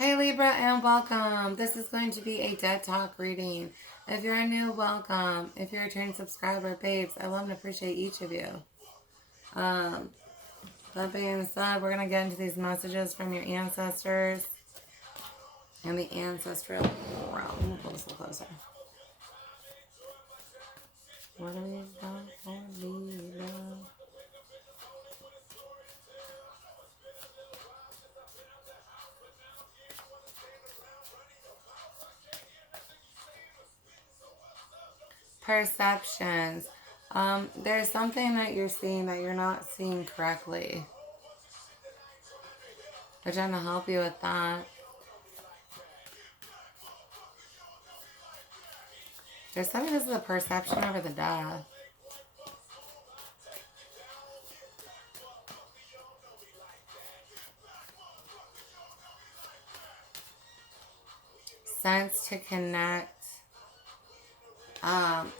Hey Libra, and welcome. This is going to be a Dead Talk reading. If you're new, welcome. If you're a returning subscriber, babes, I love and appreciate each of you. That being said, we're going to get into these messages from your ancestors and the ancestral realm. I'm going to pull this a little closer. What do we got for Libra? Perceptions. There's something that you're seeing that you're not seeing correctly. We're trying to help you with that. There's something this is a perception over the death. Sense to connect.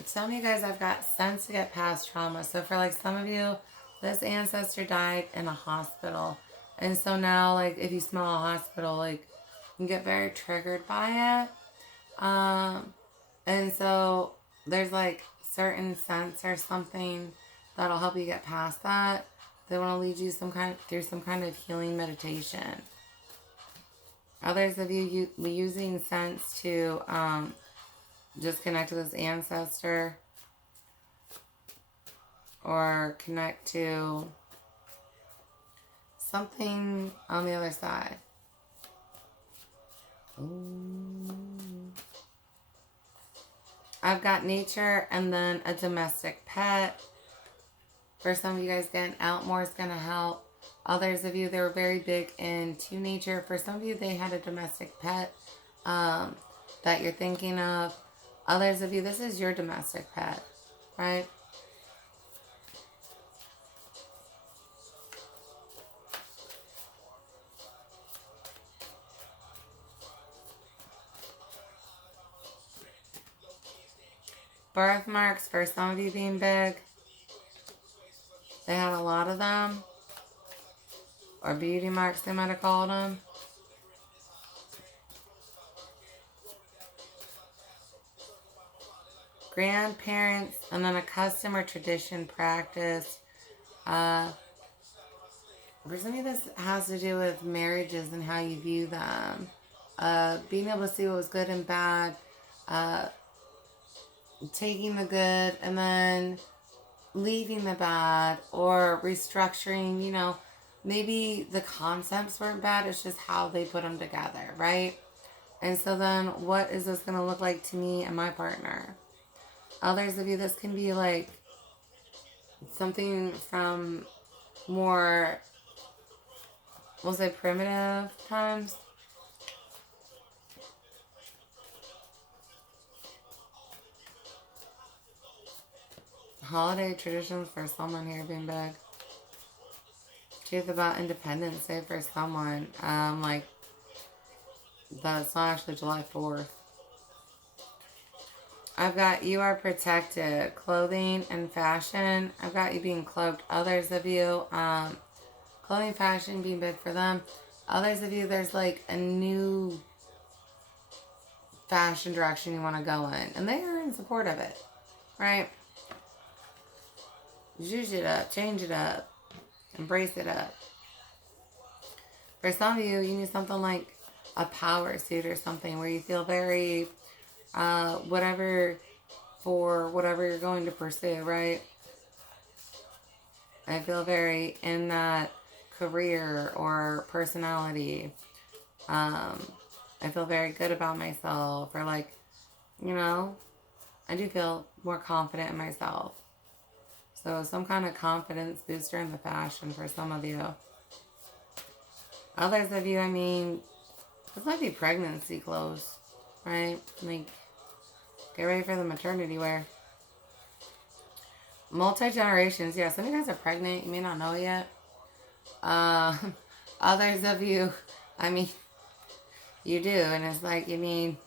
Some of you guys have got sense to get past trauma. So for like some of you, this ancestor died in a hospital. And so now like if you smell a hospital, like you get very triggered by it. And so there's like certain sense or something that'll help you get past that. They want to lead you through some kind of healing meditation. Others of you using sense to just connect to this ancestor or connect to something on the other side. Ooh. I've got nature and then a domestic pet. For some of you guys, getting out more is going to help. Others of you, they were very big into nature. For some of you, they had a domestic pet that you're thinking of. Others of you, this is your domestic pet, right? Birthmarks, for some of you being big. They had a lot of them. Or beauty marks, they might have called them. Grandparents, and then a custom or tradition practice. For some of you, this has to do with marriages and how you view them. Being able to see what was good and bad. Taking the good and then leaving the bad, or restructuring, you know, maybe the concepts weren't bad, it's just how they put them together, right? And so then what is this going to look like to me and my partner? Others of you, this can be like something from more, we'll say primitive times. Holiday traditions for someone here being big. Truth about Independence Day for someone. Like, that's not actually July 4th. I've got you are protected. Clothing and fashion. I've got you being cloaked. Others of you, clothing, fashion being big for them. Others of you, there's like a new fashion direction you want to go in. And they are in support of it. Right? Zhuzh it up. Change it up. Embrace it up. For some of you, you need something like a power suit or something where you feel very, whatever you're going to pursue, right? I feel very in that career or personality. I feel very good about myself, or like, you know, I do feel more confident in myself. So some kind of confidence booster in the fashion for some of you. Others of you, I mean, this might be pregnancy clothes, right? Like, get ready for the maternity wear. Multi-generations, yeah, some of you guys are pregnant. You may not know it yet. Others of you, I mean, you do. And it's like, I mean,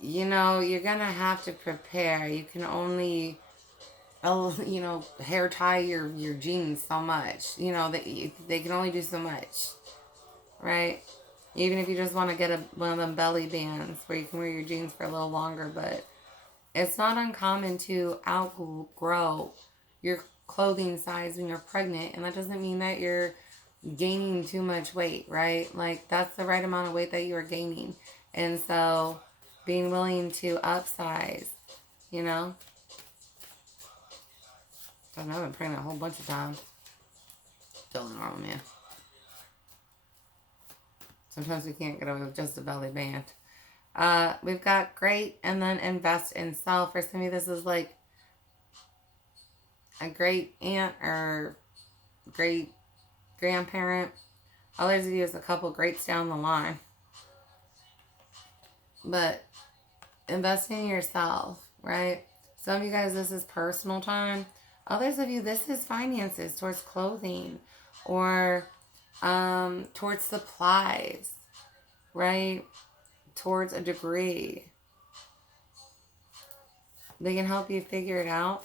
you know, you're going to have to prepare. You can only, you know, hair tie your jeans so much. You know, they can only do so much, right? Even if you just want to get one of them belly bands where you can wear your jeans for a little longer. But it's not uncommon to outgrow your clothing size when you're pregnant. And that doesn't mean that you're gaining too much weight, right? Like, that's the right amount of weight that you are gaining. And so being willing to upsize, you know. I've been pregnant a whole bunch of times. Still normal, man. Sometimes we can't get away with just a belly band. We've got great and then invest in self. For some of you, this is like a great aunt or great grandparent. Others of you is a couple greats down the line. But investing in yourself, right? Some of you guys, this is personal time. Others of you, this is finances towards clothing or towards supplies, right? Towards a degree. They can help you figure it out.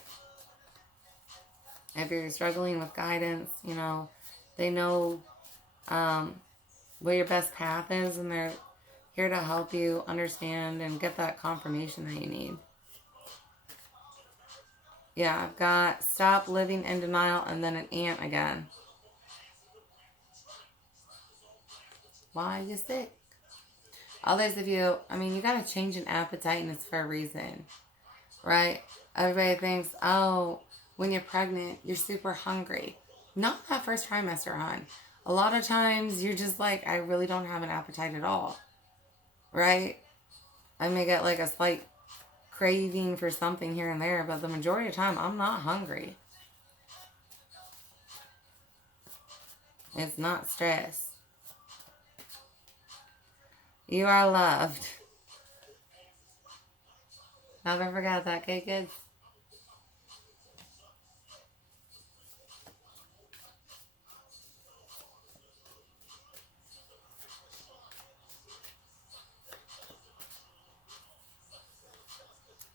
If you're struggling with guidance, you know, they know what your best path is, and they're here to help you understand and get that confirmation that you need. Yeah, I've got stop living in denial and then an aunt again. Why are you sick? Others of you, I mean, you got to change an appetite, and it's for a reason, right? Everybody thinks, oh, when you're pregnant, you're super hungry. Not that first trimester, hon. A lot of times you're just like, I really don't have an appetite at all, right? I may get like a slight craving for something here and there, but the majority of the time, I'm not hungry. It's not stress. You are loved. Never forget that, okay, kids?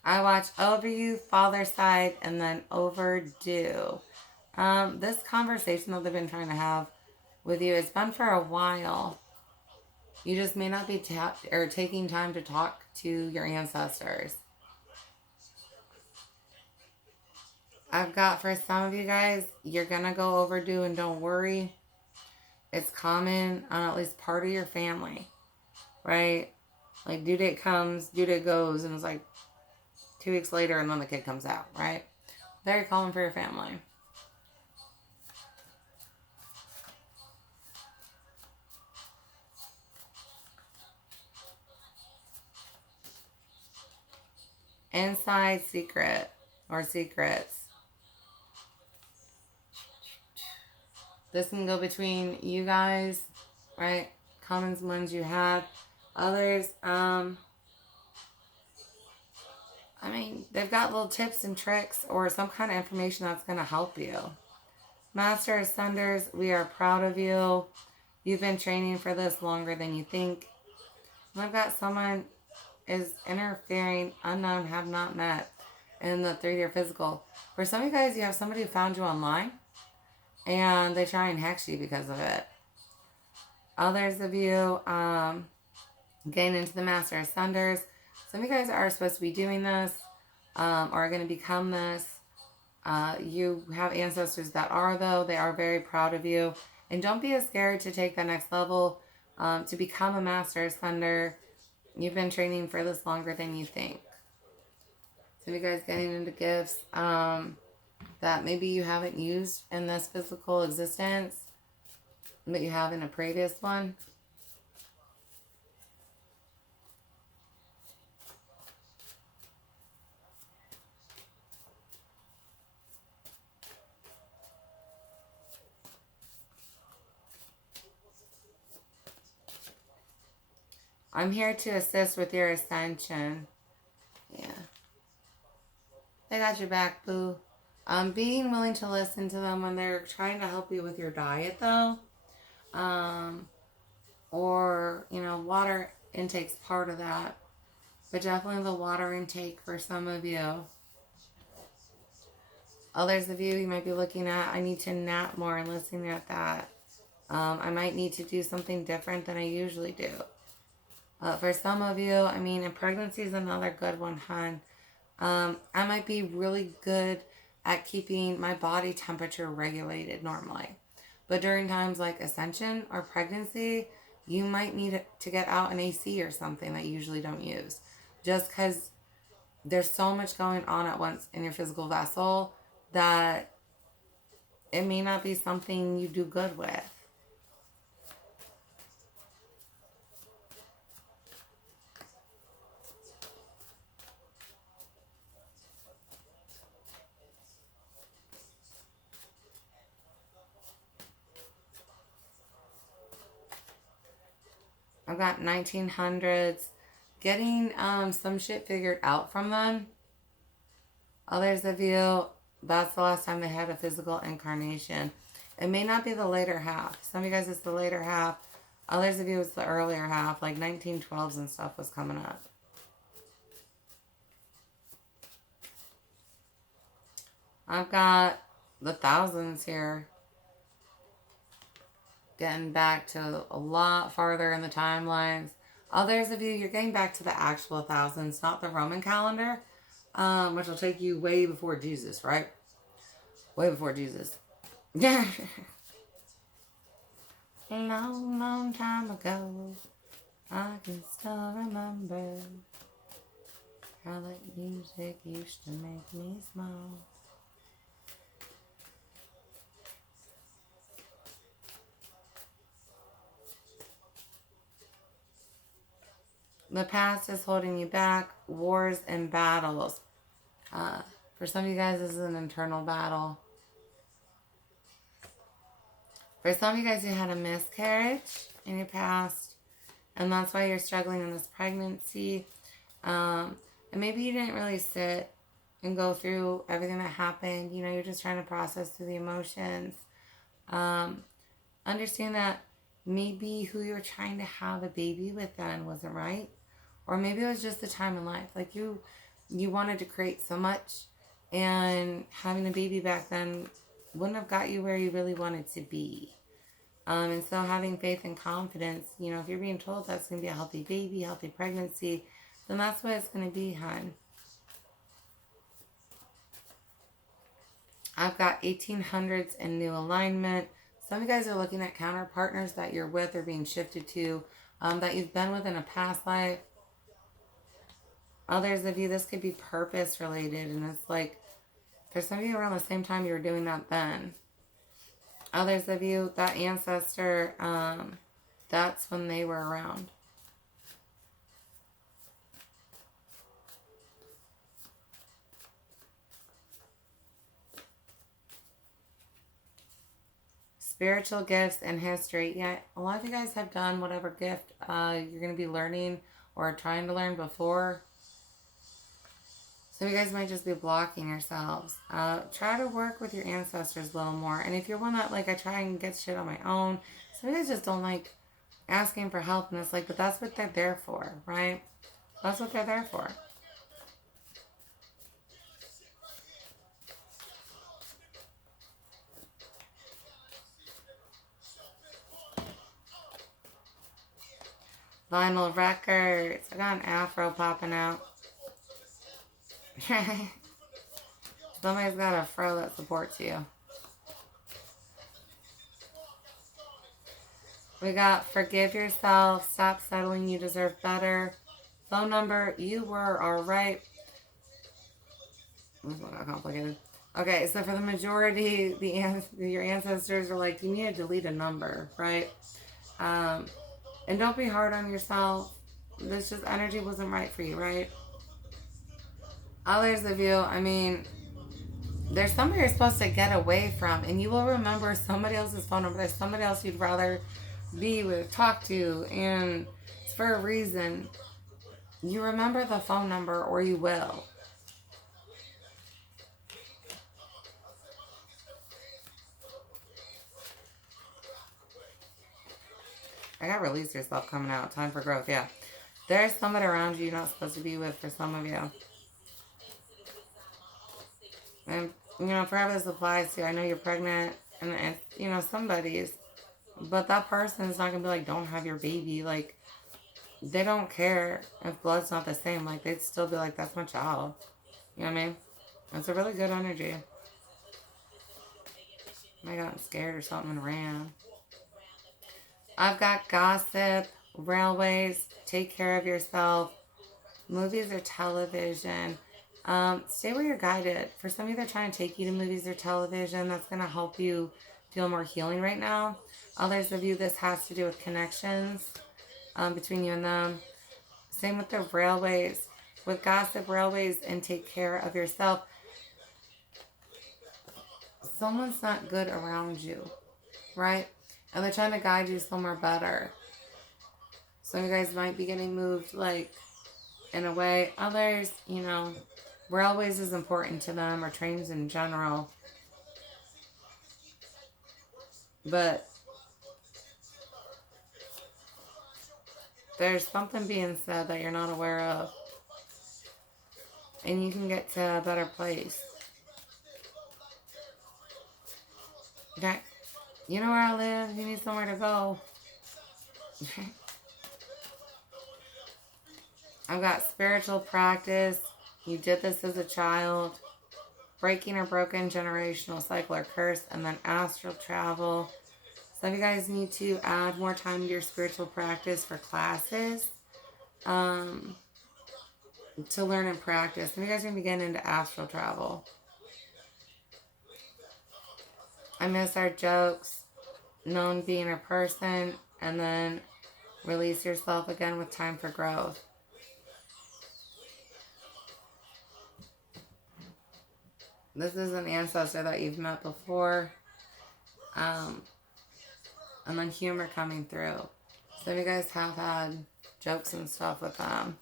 I watch over you, father side, and then overdue. This conversation that they've been trying to have with you, it's been for a while. You just may not be taking time to talk to your ancestors. I've got for some of you guys, you're going to go overdue, and don't worry. It's common on at least part of your family, right? Like due date comes, due date goes, and it's like 2 weeks later and then the kid comes out, right? Very common for your family. Inside secret or secrets. This can go between you guys, right? Common ones you have. Others, I mean, they've got little tips and tricks or some kind of information that's going to help you. Master Ascenders, we are proud of you. You've been training for this longer than you think. And I've got someone is interfering, unknown, have not met in the 3D or physical. For some of you guys, you have somebody who found you online and they try and hex you because of it. Others of you getting into the Master Ascenders. Some of you guys are supposed to be doing this or are going to become this. You have ancestors that are, though. They are very proud of you. And don't be scared to take that next level to become a Master Ascender. You've been training for this longer than you think. Some of you guys getting into gifts that maybe you haven't used in this physical existence, but you have in a previous one. I'm here to assist with your ascension. Yeah. They got your back, boo. Being willing to listen to them when they're trying to help you with your diet, though. Or, you know, water intake's part of that. But definitely the water intake for some of you. Others of you, you might be looking at, I need to nap more and listening at that. I might need to do something different than I usually do. For some of you, I mean, and pregnancy is another good one, hon. I might be really good at keeping my body temperature regulated normally. But during times like ascension or pregnancy, you might need to get out an AC or something that you usually don't use. Just because there's so much going on at once in your physical vessel that it may not be something you do good with. I've got 1900s. Getting some shit figured out from them. Others of you, that's the last time they had a physical incarnation. It may not be the later half. Some of you guys, it's the later half. Others of you, it's the earlier half. Like 1912s and stuff was coming up. I've got the thousands here. Getting back to a lot farther in the timelines. Others of you, you're getting back to the actual thousands, not the Roman calendar, which will take you way before Jesus, right? Way before Jesus. Yeah. Long, long time ago, I can still remember how that music used to make me smile. The past is holding you back. Wars and battles. For some of you guys, this is an internal battle. For some of you guys, you had a miscarriage in your past, and that's why you're struggling in this pregnancy. And maybe you didn't really sit and go through everything that happened. You know, you're just trying to process through the emotions. Understand that maybe who you were trying to have a baby with then wasn't right. Or maybe it was just the time in life. Like you wanted to create so much, and having a baby back then wouldn't have got you where you really wanted to be. And so having faith and confidence, you know, if you're being told that's going to be a healthy baby, healthy pregnancy, then that's what it's going to be, hon. I've got 1800s and new alignment. Some of you guys are looking at counter partners that you're with or being shifted to, that you've been with in a past life. Others of you, this could be purpose related, and it's like, for some of you around the same time you were doing that then. Others of you, that ancestor, that's when they were around. Spiritual gifts and history. Yeah, a lot of you guys have done whatever gift you're going to be learning or trying to learn before. Some of you guys might just be blocking yourselves. Try to work with your ancestors a little more. And if you're one that, like, I try and get shit on my own, some of you guys just don't like asking for help. And it's like, but that's what they're there for, right? That's what they're there for. Vinyl records. I got an afro popping out. Somebody's got a fro that supports you. We got forgive yourself, stop settling, you deserve better. Phone number, you were alright. This one got complicated. Okay, so for the majority, your ancestors are like, you need to delete a number, right? And don't be hard on yourself. This just energy wasn't right for you, right? Others of you, I mean, there's somebody you're supposed to get away from, and you will remember somebody else's phone number. There's somebody else you'd rather be with, talk to, and it's for a reason. You remember the phone number, or you will. I got release yourself coming out. Time for growth, yeah. There's somebody around you you're not supposed to be with for some of you. And, you know, forever this applies to, I know you're pregnant, and you know, somebody's, But that person is not going to be like, don't have your baby. Like, they don't care if blood's not the same. Like, they'd still be like, that's my child. You know what I mean? It's a really good energy. I got scared or something and ran. I've got gossip, railways, take care of yourself, movies or television. Stay where you're guided. For some of you, they're trying to take you to movies or television. That's going to help you feel more healing right now. Others of you, this has to do with connections between you and them. Same with the railways. With gossip, railways, and take care of yourself. Someone's not good around you, right? And they're trying to guide you somewhere better. Some of you guys might be getting moved, like, in a way. Others, you know, railways is important to them, or trains in general. But there's something being said that you're not aware of. And you can get to a better place. Okay. You know where I live. You need somewhere to go. I've got spiritual practice. You did this as a child. Breaking or broken generational cycle or curse. And then astral travel. Some of you guys need to add more time to your spiritual practice for classes. To learn and practice. Some of you guys are going to be getting into astral travel. I miss our jokes. Known being a person. And then release yourself again with time for growth. This is an ancestor that you've met before. And then humor coming through. So you guys have had jokes and stuff with them.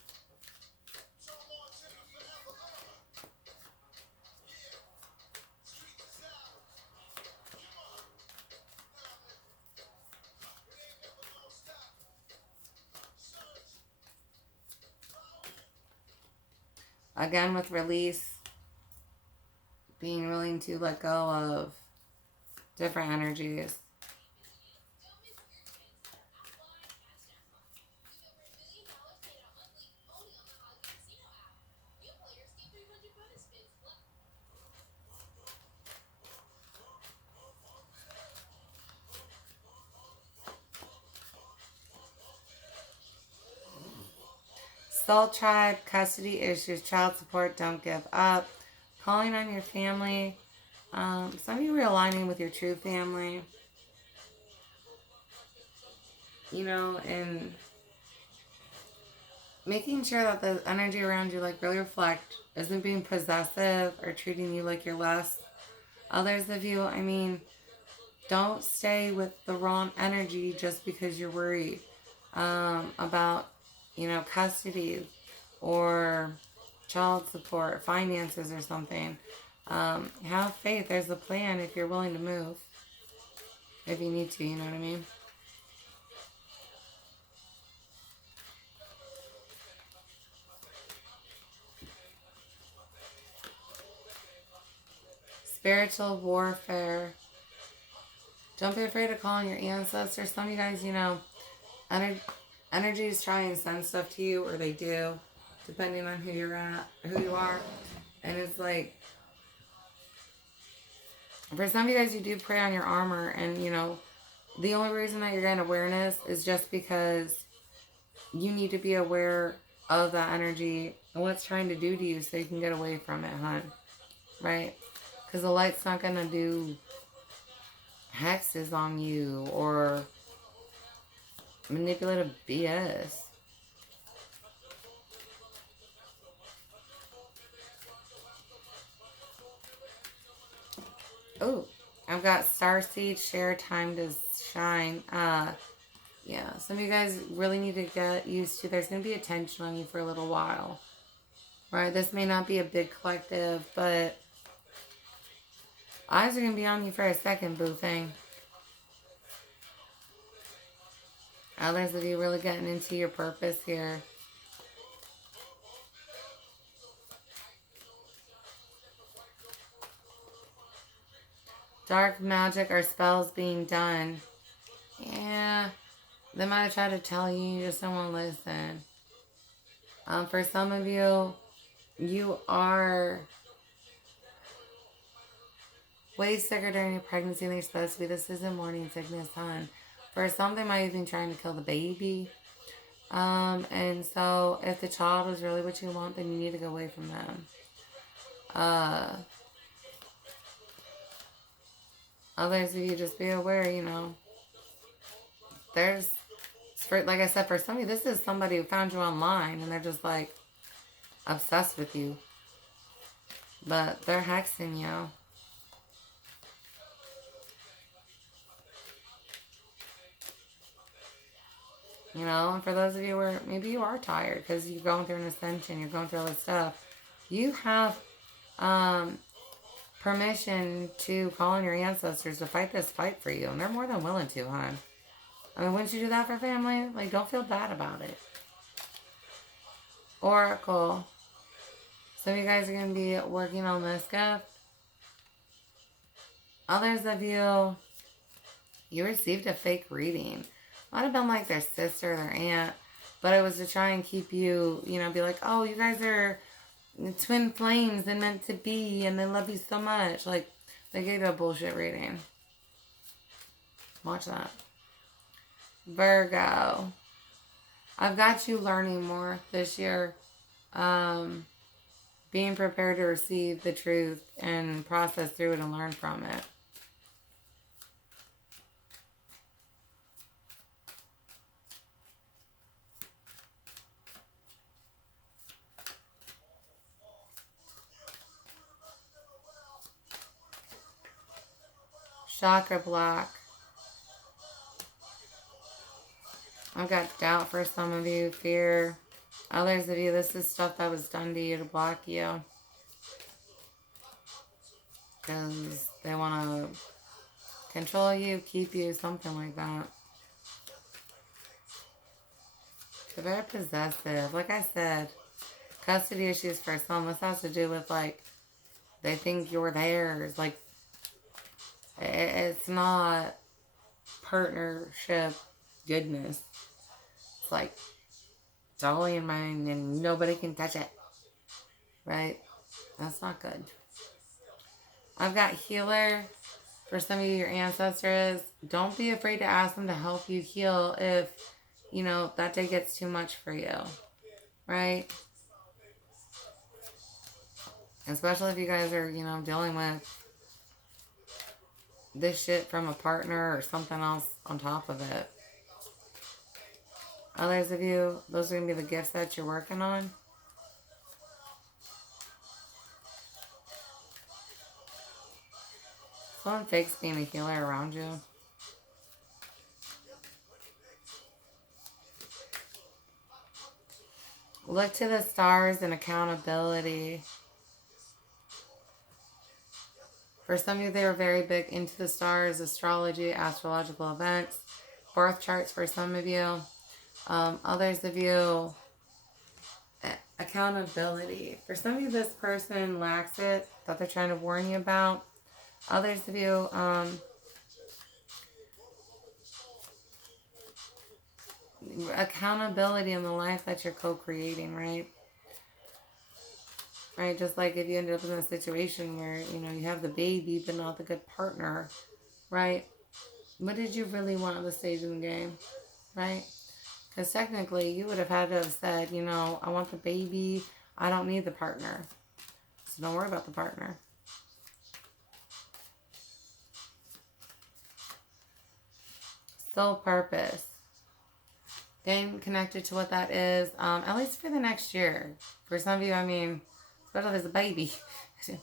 Again, with release, being willing to let go of different energies. Soul tribe, custody issues, child support, don't give up. Calling on your family. Some of you realigning with your true family. You know, and making sure that the energy around you, like, really reflect, isn't being possessive or treating you like you're less. Others of you, I mean, don't stay with the wrong energy just because you're worried about, you know, custody or child support, finances or something. Have faith. There's a plan if you're willing to move. If you need to, you know what I mean? Spiritual warfare. Don't be afraid to call on your ancestors. Some of you guys, you know, energies try and send stuff to you, or they do, depending on who you're at, who you are. And it's like, for some of you guys, you do pray on your armor, and, you know, the only reason that you're getting awareness is just because you need to be aware of that energy and what it's trying to do to you so you can get away from it, hon. Right? Because the light's not going to do hexes on you or manipulative BS. Oh, I've got starseed, share time to shine. Yeah, some of you guys really need to get used to, there's going to be attention on you for a little while. Right? This may not be a big collective, but eyes are going to be on you for a second, boo thing. Others of you really getting into your purpose here. Dark magic or spells being done. Yeah, they might have tried to tell you, you just don't want to listen. For some of you, you are way sicker during your pregnancy than you're supposed to be. This isn't morning sickness, hon. For some, they might even trying to kill the baby. And so if the child is really what you want, then you need to go away from them. Others of you, just be aware, there's, like I said, for some of you, this is somebody who found you online and they're just like obsessed with you. But they're hexing you. And for those of you where maybe you are tired because you're going through an ascension, you're going through all this stuff, you have permission to call on your ancestors to fight this fight for you. And they're more than willing to, hon. I mean, wouldn't you do that for family? Like, don't feel bad about it. Oracle. Some of you guys are going to be working on this gift. Others of you, you received a fake reading. Might have been like their sister or their aunt, but it was to try and keep you, be like, oh, you guys are twin flames and meant to be, and they love you so much. Like, they gave you a bullshit reading. Watch that. Virgo. I've got you learning more this year. Being prepared to receive the truth and process through it and learn from it. Chakra block. I've got doubt for some of you, fear. Others of you, this is stuff that was done to you to block you. Because they want to control you, keep you, something like that. They're very possessive. Like I said, custody issues for some. This has to do with, like, they think you're theirs. Like, it's not partnership goodness. It's like, it's all in mine and nobody can touch it. Right? That's not good. I've got healer. For some of you, your ancestors, don't be afraid to ask them to help you heal if, that day gets too much for you. Right? Especially if you guys are, dealing with this shit from a partner or something else on top of it. Others of you, those are going to be the gifts that you're working on. Someone fakes being a healer around you. Look to the stars and accountability. For some of you, they were very big into the stars, astrology, astrological events, birth charts for some of you. Others of you, accountability. For some of you, this person lacks it, that they're trying to warn you about. Others of you, accountability in the life that you're co-creating, right? Right, just like if you ended up in a situation where, you have the baby but not the good partner, right? What did you really want at the stage in the game, right? Because technically you would have had to have said, I want the baby, I don't need the partner. So don't worry about the partner. Soul purpose. Getting connected to what that is, at least for the next year. For some of you, especially if it's a baby,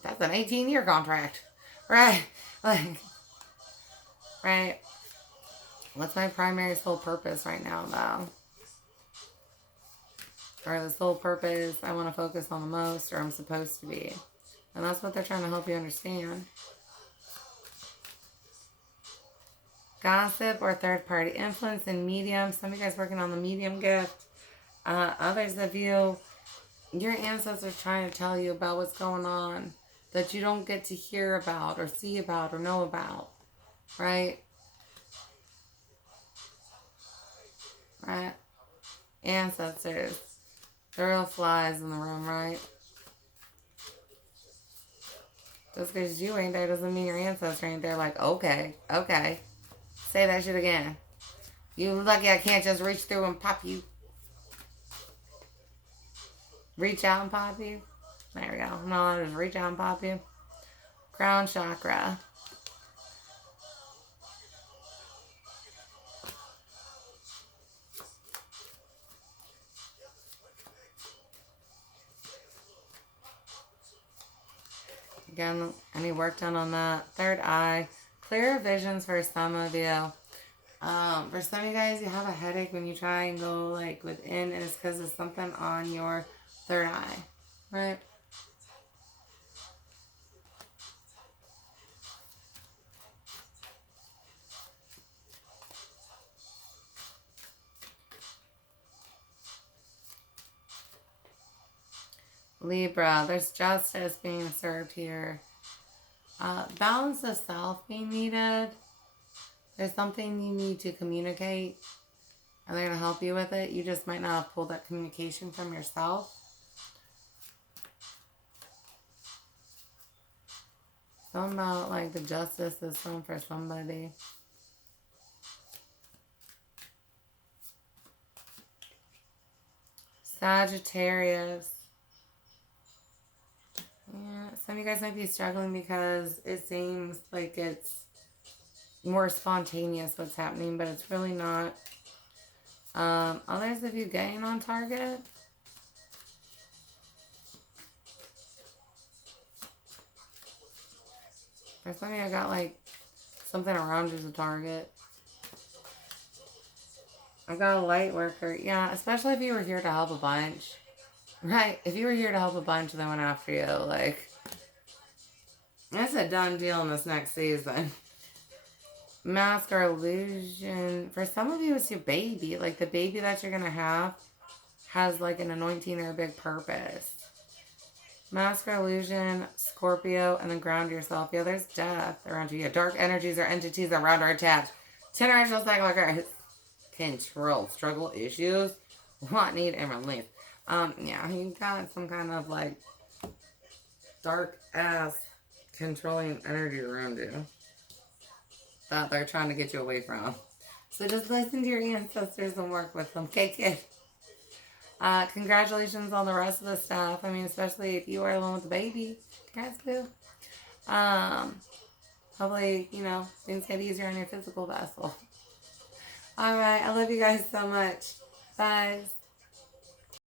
that's an 18-year contract, right? Right? What's my primary soul purpose right now, though? Or the soul purpose I want to focus on the most, or I'm supposed to be. And that's what they're trying to help you understand. Gossip or third-party influence in medium. Some of you guys working on the medium gift. Others of you, your ancestors trying to tell you about what's going on that you don't get to hear about or see about or know about, right? right? Ancestors. The real flies in the room, right? Just because you ain't there doesn't mean your ancestor ain't there. Like, okay, okay. Say that shit again. You lucky I can't just reach through and pop you. Reach out and pop you. There we go. No, I'll just reach out and pop you. Crown chakra. Again, any work done on that? Third eye. Clearer visions for some of you. For some of you guys, you have a headache when you try and go like within, and it's because of something on your third eye, right? Libra, there's justice being served here. Balance of self being needed. There's something you need to communicate, and they're going to help you with it. You just might not have pulled that communication from yourself. Something about like the justice system for somebody. Sagittarius. Yeah, some of you guys might be struggling because it seems like it's more spontaneous what's happening, but it's really not. Others of you getting on target. For some of you, I got like something around you's a target. I got a light worker. Yeah, especially if you were here to help a bunch. Right? If you were here to help a bunch, they went after you. Like, that's a done deal in this next season. Mask or illusion. For some of you, it's your baby. Like, the baby that you're going to have has, like, an anointing or a big purpose. Mask or illusion, Scorpio, and then ground yourself. Yeah, there's death around you. Yeah, dark energies or entities around are attached. 10-dimensional cycle control, struggle, issues, want, need, and release. Yeah, you got some kind of, like, dark-ass controlling energy around you that they're trying to get you away from. So just listen to your ancestors and work with them. Okay, kid? Congratulations on the rest of the stuff. I mean, especially if you are alone with the baby. Congrats, boo. Hopefully, you know, things get easier on your physical vessel. All right. I love you guys so much. Bye.